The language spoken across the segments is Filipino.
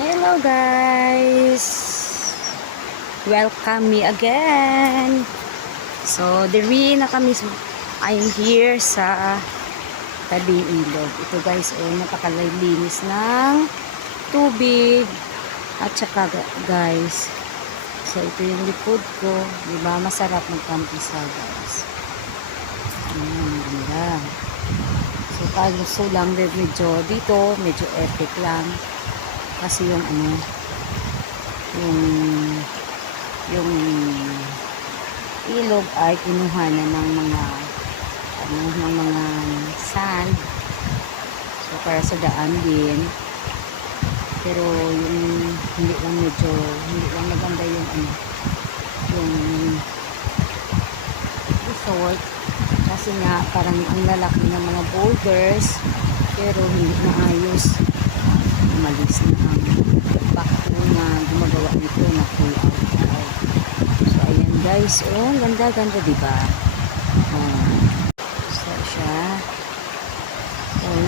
Hello guys! Welcome me again! So, diri na kami. I'm here sa tabing ilog. Ito guys, napakalilinis ng tubig. At saka guys, so ito yung likod ko. Diba? Masarap magkampisa guys. Ganda. So, kaluso lang medyo dito, medyo epic lang. Kasi yung yung ilog ay kinuhanan ng mga sand. So para sa daan din. Pero yung hindi lang maganda yung resort. Kasi nga parang ang lalaki ng mga boulders pero hindi maayos. Umalis na ang bakto na gumagawa nito na pull out. So ayan guys, ganda diba? So siya,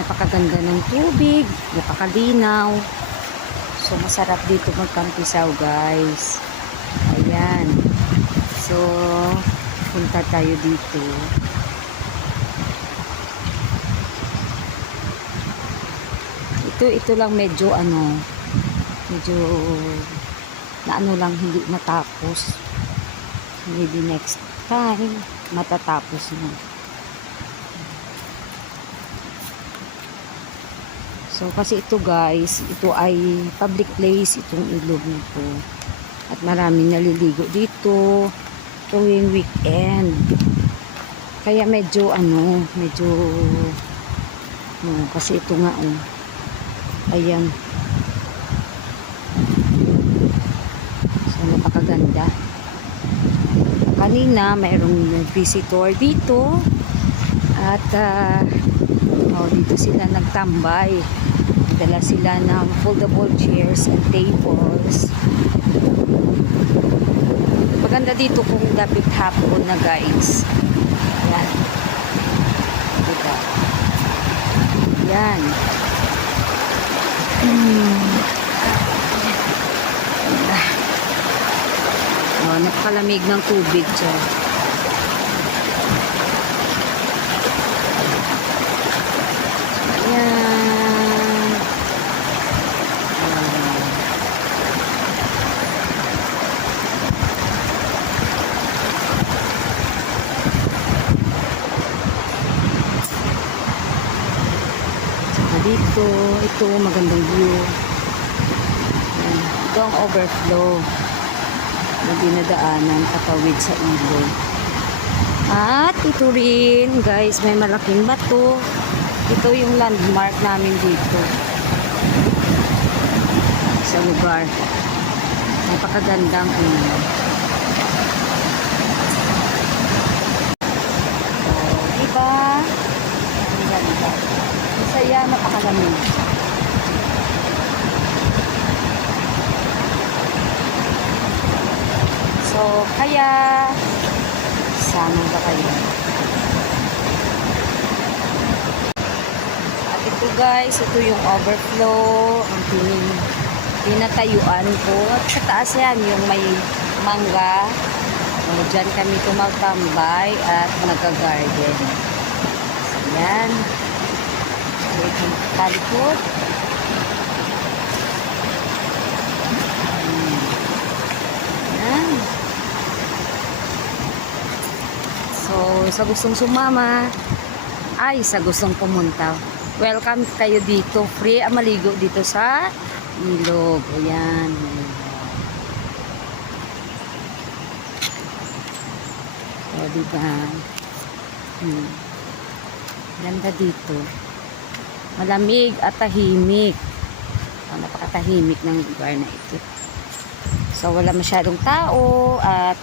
napakaganda ng tubig, napakalinaw. So masarap dito magkampisaw guys. Ayan, so punta tayo dito. Ito lang medyo lang hindi matapos. Maybe next time matatapos na. So kasi ito guys, ito ay public place, itong ilog nito. At maraming naliligo dito tuwing weekend. Kaya medyo kasi ito nga ayan. So, napakaganda. Kanina, mayroong visitor dito. At, dito sila nagtambay. Dala sila ng foldable chairs and tables. Maganda dito kung dapit hapon na guys. Ayan. Diba? Ayan. Napakalamig ng tubig dyan. Ayan. Saka dito, ito magandang view. Ito ang overflow na dinadaanan patawid sa ilog. At ito rin guys, may malaking bato. Ito yung landmark namin dito sa lugar. Napakagandang diba? Ang ganda. Masaya, napakalamig. So, kaya sama ba kayo? At ito guys, ito yung overflow, ang tinatayuan ko. At sa taas yan, yung may mangga. Diyan kami tumatambay at nag-garden. So, yan. Ito yung talikod. So, sa gustong sumama, sa gustong pumunta, welcome kayo dito. Free ang maligo dito sa ilog. Ayan. So, diba? Ganda dito. Malamig at tahimik. Napakatahimik ng lugar na ito. So, wala masyadong tao at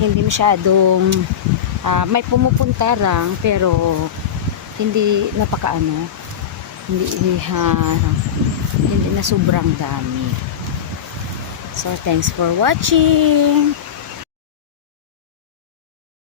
hindi masyadong may pumupunta lang pero hindi hindi na sobrang dami. So thanks for watching.